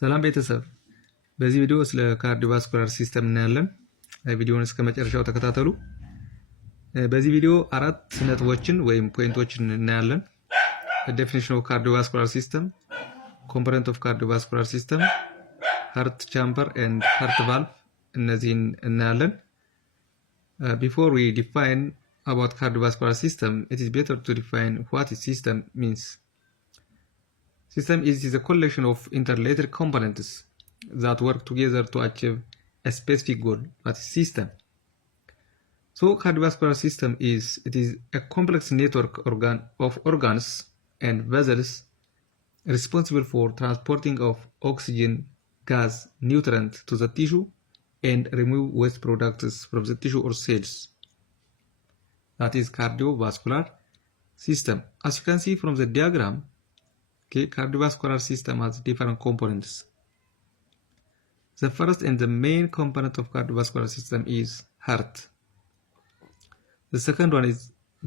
ሰላም ቤተሰብ፣ በዚህ ቪዲዮ ስለ ካርዲዮቫስኩላር ሲስተም እናያለን። ቪዲዮውን እስከ መጨረሻው ተከታተሉ። በዚህ ቪዲዮ አራት ነጥቦችን ወይም ፖይንቶችን እናያለን። ዴፊኒሽን ኦፍ ካርዲዮቫስኩላር ሲስተም፣ ኮምፖነንት ኦፍ ካርዲዮቫስኩላር ሲስተም፣ ሃርት ቻምበር ኤንድ ሃርት ቫልቭ እነዚህን እናያለን። Before we define about cardiovascular system, it is better to define what a system means. System is a collection of interrelated components that work together to achieve a specific goal. That is system. So cardiovascular system is a complex network of organs and vessels responsible for transporting of oxygen, gas, nutrient to the tissue and remove waste products from the tissue or cells. That is cardiovascular system. As you can see from the diagram, cardiovascular system has different components. The first and the main component of cardiovascular system is heart. The second one is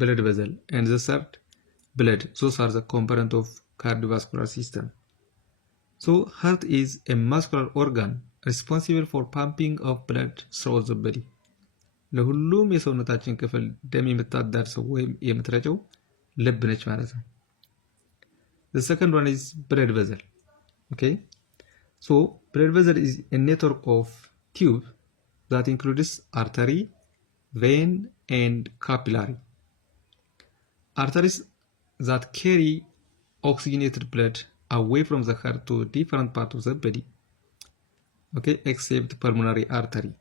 blood vessel, and the third blood. Those are the component of cardiovascular system. So heart is a muscular organ responsible for pumping of blood throughout the body. ለሁሉም የሰውነታችን ክፍል ደም የምታዳርሰው ወይም የምትረጨው ልብ ነች ማለት ነው። The second one is blood vessel. Okay, so blood vessel is a network of tube that includes artery, vein, and capillary. Arteries that carry oxygenated blood away from the heart to different parts of the body. Okay, except pulmonary artery.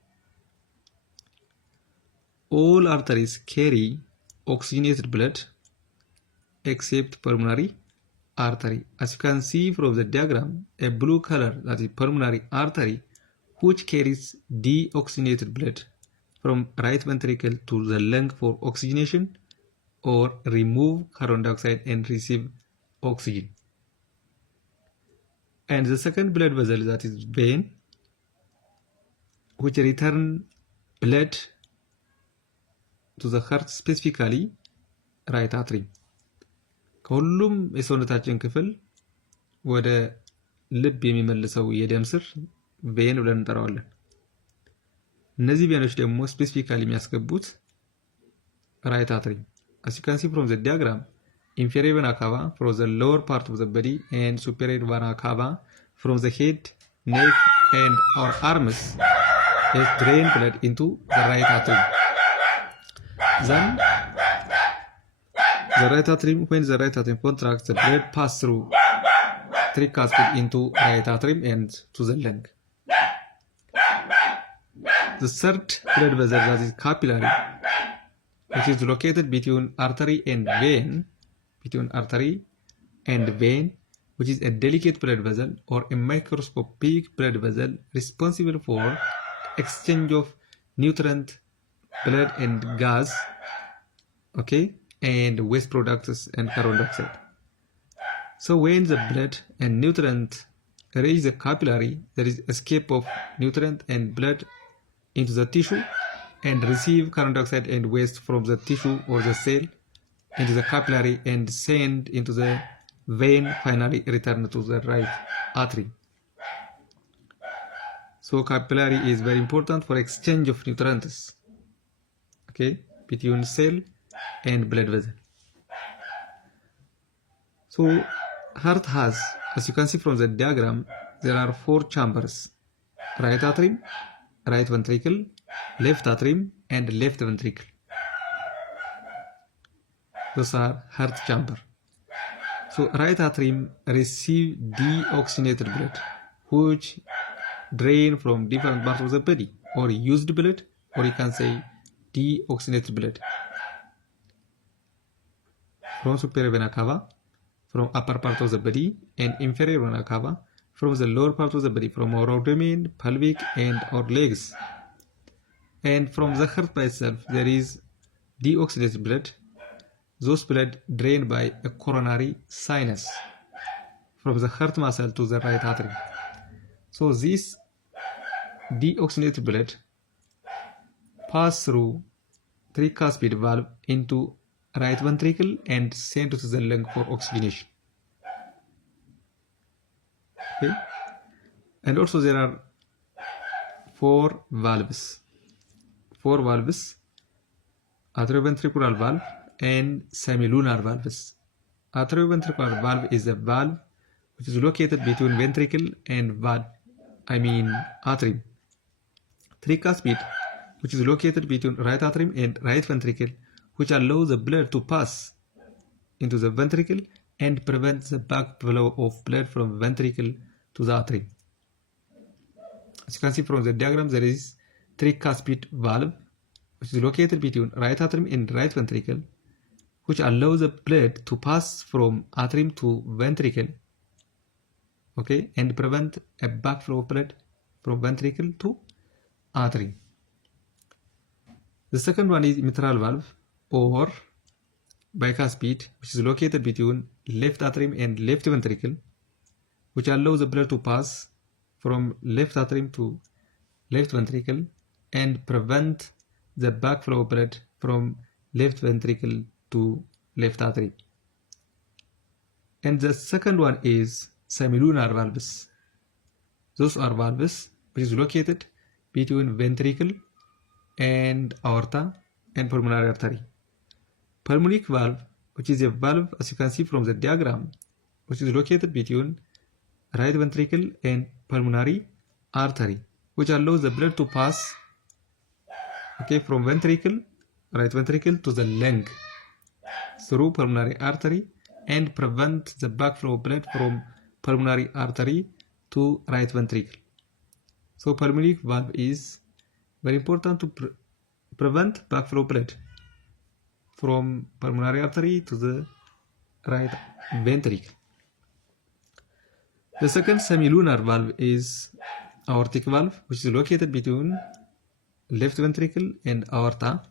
All arteries carry oxygenated blood except pulmonary artery. As you can see from the diagram, a blue color, that is pulmonary artery, which carries deoxygenated blood from right ventricle to the lung for oxygenation or remove carbon dioxide and receive oxygen. And the second blood vessel, that is vein, which return blood to the heart, specifically right atrium. ከሁሉም የሰውነታችን ክፍል ወደ ልብ የሚመልሰው የደም ስር ቬን ብለን እንጠራዋለን። እነዚህ ቬኖች ደግሞ ስፔሲፊካሊ የሚያስገቡት ራይት አትሪም። As you can see from the diagram, inferior vena cava from the lower part of the body and superior vena cava from the head, neck and our arms has drain blood into the right atrium. Then the right atrium, when the right atrium contracts, the blood passes through tricuspid into right atrium and to the lung. The third blood vessel, that is capillary, which is located between artery and vein, which is a delicate blood vessel or a microscopic blood vessel responsible for exchange of nutrient, blood and gas, okay, and waste products and carbon dioxide. So when the blood and nutrient reach the capillary, there is escape of nutrient and blood into the tissue and receive carbon dioxide and waste from the tissue or the cell into the capillary and send into the vein, finally return to the right atrium. So capillary is very important for exchange of nutrients, okay, between cell and blood vessel. So heart has, as you can see from the diagram, there are 4 chambers: right atrium, right ventricle, left atrium and left ventricle. Those are heart chamber. So right atrium receive deoxygenated blood, which drain from different parts of the body, or used blood, or you can say deoxygenated blood, from superior vena cava, from upper part of the body, and inferior vena cava, from the lower part of the body, from our abdomen, pelvic, and our legs. And from the heart by itself, there is deoxygenated blood. Those blood drained by a coronary sinus from the heart muscle to the right atrium. So this deoxygenated blood pass through tricuspid valve into right ventricle and sent to the lung for oxygenation. Okay. And also there are four valves, atrioventricular valve and semilunar valves. Atrioventricular valve is a valve which is located between ventricle and atrium. Tricuspid, which is located between right atrium and right ventricle, which allows the blood to pass into the ventricle and prevents the backflow of blood from ventricle to the atrium. As you can see from the diagram, there is tricuspid valve, which is located between right atrium and right ventricle, which allows the blood to pass from atrium to ventricle, okay, and prevent a backflow of blood from ventricle to atrium. The second one is mitral valve or bicuspid, which is located between left atrium and left ventricle, which allows the blood to pass from left atrium to left ventricle and prevent the backflow of blood from left ventricle to left atrium. And the second one is semilunar valves. Those are valves which is located between ventricle and aorta and pulmonary artery. Pulmonic valve, which is a valve, as you can see from the diagram, which is located between right ventricle and pulmonary artery, which allows the blood to pass, okay, from ventricle, right ventricle to the lung through pulmonary artery and prevent the backflow of blood from pulmonary artery to right ventricle. So pulmonic valve is very important to prevent backflow of blood from pulmonary artery to the right ventricle. The second semilunar valve is aortic valve, which is located between left ventricle and aorta,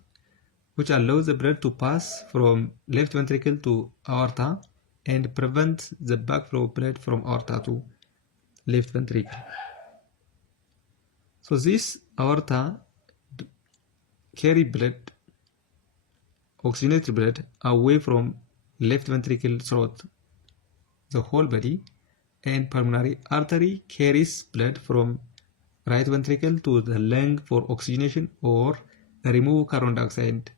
which allows the blood to pass from left ventricle to aorta and prevent the backflow of blood from aorta to left ventricle. So this aorta carry blood, oxygenated blood, away from left ventricle throughout the whole body, and pulmonary artery carries blood from right ventricle to the lung for oxygenation or remove carbon dioxide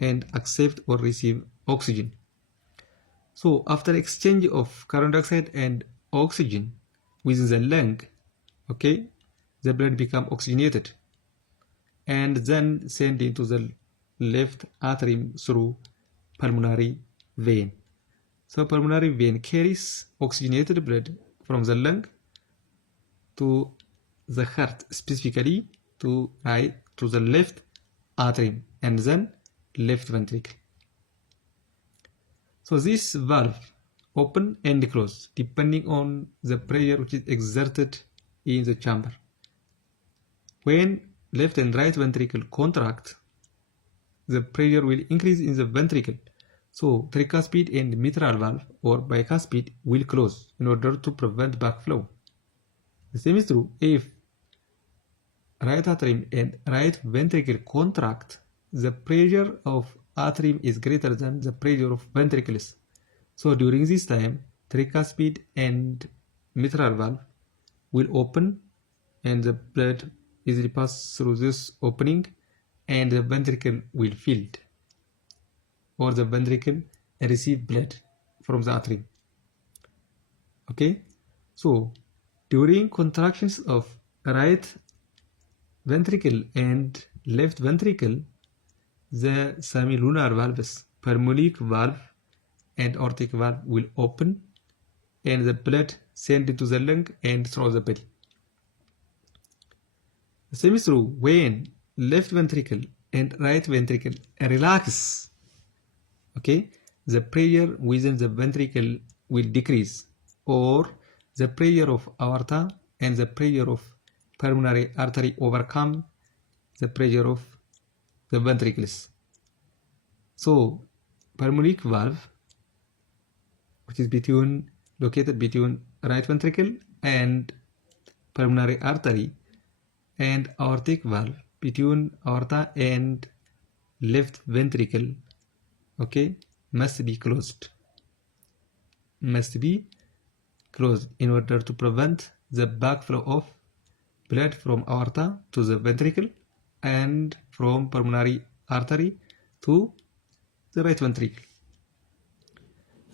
and accept or receive oxygen. So after exchange of carbon dioxide and oxygen within the lung, okay, the blood become oxygenated and then sent into the left atrium through pulmonary vein. So pulmonary vein carries oxygenated blood from the lung to the heart, specifically to the left atrium and then left ventricle. So this valve open and close depending on the pressure which is exerted in the chamber. When left and right ventricle contract, the pressure will increase in the ventricle. So tricuspid and mitral valve or bicuspid will close in order to prevent backflow. The same is true if right atrium and right ventricle contract, the pressure of atrium is greater than the pressure of ventricles. So during this time, tricuspid and mitral valve will open and the blood easily pass through this opening and the ventricle will filled, or the ventricle receive blood from the atrium. Okay, so during contractions of right ventricle and left ventricle, the semilunar valves, pulmonic valve and aortic valve will open and the blood sent into the lung and throughout the body. The same is true when left ventricle and right ventricle relax. Okay, the pressure within the ventricle will decrease, or the pressure of aorta and the pressure of pulmonary artery overcome the pressure of the ventricles. So pulmonic valve, which is located between right ventricle and pulmonary artery, and aortic valve between aorta and left ventricle, okay, must be closed in order to prevent the backflow of blood from aorta to the ventricle and from pulmonary artery to the right ventricle.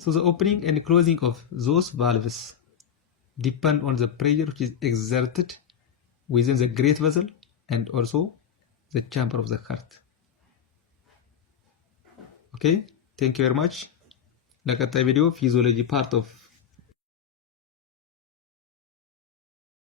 So the opening and closing of those valves depend on the pressure which is exerted within the great vessel and also the chamber of the heart. Okay, thank you very much. ለቀጣይ ቪዲዮ ፊዚዮሎጂ ፓርት ኦፍ